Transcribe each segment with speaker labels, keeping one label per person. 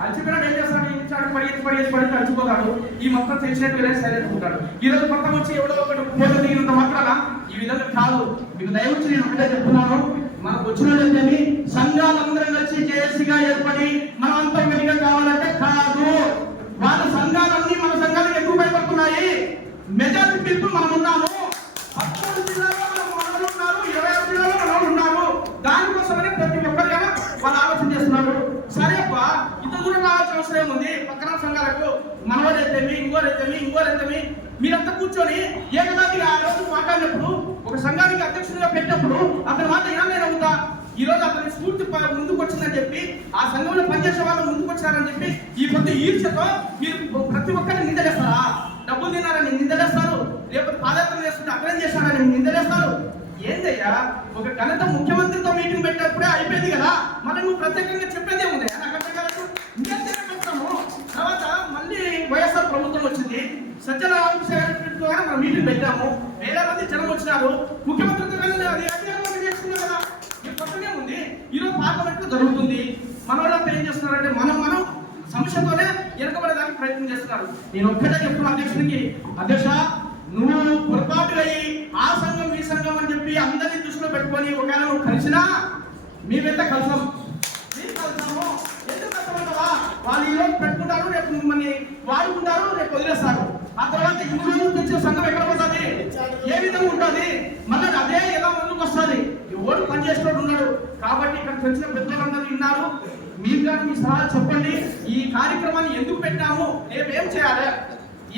Speaker 1: అలసిపోయినాడు ఏం చేస్తాడు? ఇచ్చాడు చాటు పడి పడి పడి అలసిపోతాడు ఈ మొత్తం తెలిసినట్టు వెళ్ళి సైలెంట్ ఉంటాడు ఈ రోజు మొత్తం వచ్చి ఎవడో ఒకటి ఫోటో దిగినంత మాత్రాన ఈ విధంగా కాదు. మీకు దయవచ్చి నేను ఒకటే చెప్తున్నాను. మనకు వచ్చిన సంఘాలందరం కలిసి జేఏసీగా ఏర్పడి మనం అంతా ఒకటిగా కావాలంటే కాదు వాళ్ళ సంఘాలన్నీ మన సంఘాలకు ఎక్కువ భయపడుతున్నాయి మెజారిటీ పీపుల్ మనం ఉన్నాము పదకొండు జిల్లాలో మన వాళ్ళు ఉన్నారు ఇరవై ఆరు జిల్లాలో మన వాళ్ళు ఉన్నారు దానికోసమనే ప్రతి ఒక్కరిగా వాళ్ళు ఆలోచన చేస్తున్నారు సరే అబ్బా ఇంత దూరం రావాల్సిన అవసరం ఏముంది? పక్కన సంఘాలకు మనవారైతేమి ఇంకోరైతేమి ఇంకోరైతేమి మీరంతా కూర్చొని ఏకదాటిగా ఆ రోజు మాట్లాడినప్పుడు ఒక సంఘానికి అధ్యక్షుడిగా పెట్టినప్పుడు అతని మాట ఇలా నేను అవుతా ఈ రోజు అతని స్ఫూర్తి ముందుకొచ్చిందని ముందుకు వచ్చిందని చెప్పి ఆ సంఘంలో పనిచేసే వాళ్ళు ముందుకు వచ్చారని చెప్పి ఈ పొద్దు ఈర్చతో మీరు ప్రతి ఒక్కరిని నిందలేస్తారా? డబ్బులు తిన్నారని నిందలేస్తారు. లేకపోతే పాదయాత్ర చేస్తుంటే అక్రమం చేశారని నిందలేస్తారు. ఏందయ్యా? ఒక ఘనత ముఖ్యమంత్రితో మీటింగ్ పెట్టినప్పుడే అయిపోయింది కదా. మరి నువ్వు ప్రత్యేకంగా చెప్పేదే ఉంది నాకు అర్థం సజ్జల రామకృష్ణ ద్వారా మనం మీటింగ్ పెట్టాము వేల మంది జనం వచ్చినారు ముఖ్యమంత్రితో కానీ అది అధికారంలోకి చేసుకున్నాం కదా ఈ కొత్తగా ఉంది ఈరోజు పార్లమెంట్లో జరుగుతుంది మన వాళ్ళంతా ఏం చేస్తున్నారంటే మనం మనం సమస్యతోనే వెనకబడడానికి ప్రయత్నం చేస్తున్నారు నేను ఒక్కటే చెప్తున్నా అధ్యక్షునికి అధ్యక్ష నువ్వు పొరపాటు అయ్యి ఆ సంఘం ఈ సంఘం అని చెప్పి అందరినీ దృష్టిలో పెట్టుకొని ఒకవేళ నువ్వు కలిసినా మేమైతే కలిసాం మేము కలిసాము ఎందుకు కష్టపడ్డావా వాళ్ళు ఈరోజు పెట్టుకుంటారు రేపు మిమ్మల్ని వాడుకుంటారు రేపు వదిలేస్తారు. ఆ తర్వాత ఇన్ని రోజులు తెచ్చిన సంఘం ఎక్కడ పోతుంది ఏ విధంగా ఉంటుంది? మళ్ళీ అదే ఎలా ముందుకు వస్తుంది? ఎవరు పనిచేసేవాడు ఉన్నాడు. కాబట్టి ఇక్కడ తెలిసిన పెద్దలందరూ విన్నారు. మీరు కానీ మీ సలహా చెప్పండి. ఈ కార్యక్రమాన్ని ఎందుకు పెట్టాము? రేపు ఏం చేయాలి?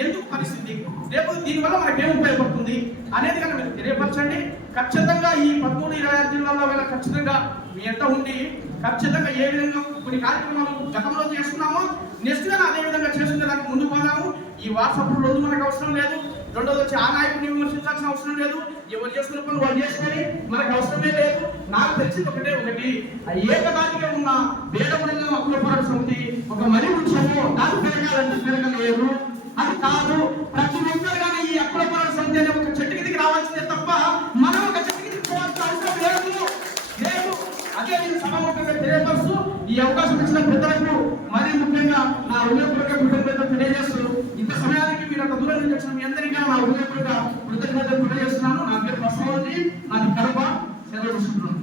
Speaker 1: ఎందుకు పరిస్థితి? రేపు దీనివల్ల మనకి ఏం ఉపయోగపడుతుంది అనేది కనుక మీరు తెలియపరచండి. ఖచ్చితంగా ఈ పదమూడు ఇరవై ఆరు జిల్లాల్లో గల ఖచ్చితంగా మీ ఎంత ఉండి ఖచ్చితంగా ఏ విధంగా కొన్ని కార్యక్రమాలు గతంలో చేస్తున్నామో నెక్స్ట్గా అదే విధంగా చేసుకునే దానికి ముందుకు పోదాము. ఈ వాట్సాప్ రోజు మనకు అవసరం లేదు. రెండోది వచ్చి ఆ నాయకుడిని విమర్శించాల్సిన అవసరం లేదు. ఎవరు చేస్తున్న పని వాళ్ళు చేసుకొని మనకు అవసరమే లేదు. నాకు తెలిసింది ఒకటే ఒకటి. ఆ ఉన్న వేదముడిలో అప్పుల పోరాట సమితి ఒక మరి వృక్షము నాకు పెరగాలంటే పెరగలేదు అది కాదు. ప్రతి ఒక్కరు కానీ ఈ అప్పుల పోరాట సమితి అనే ఒక చెట్టు కిందకి రావాల్సిందే తప్ప మనం ఒక చెట్టు కిందకి పోవాల్సిన అవసరం లేదు. లేదు. అదే నేను సభాముఖంగా తెలియపరుస్తూ ఈ అవకాశం ఇచ్చిన పెద్దలకు మరీ ముఖ్యంగా నా హృదయపూర్వక కుటుంబంతో తెలియజేస్తున్నాను. ఇంత దూరం నుంచి వచ్చిన మీ అందరికీ నా హృదయపూర్వక కృతజ్ఞతలు తెలియజేస్తున్నాను. నా పేరు ప్రసవాన్ని నాది కడప సెలవు తీసుకుంటున్నాను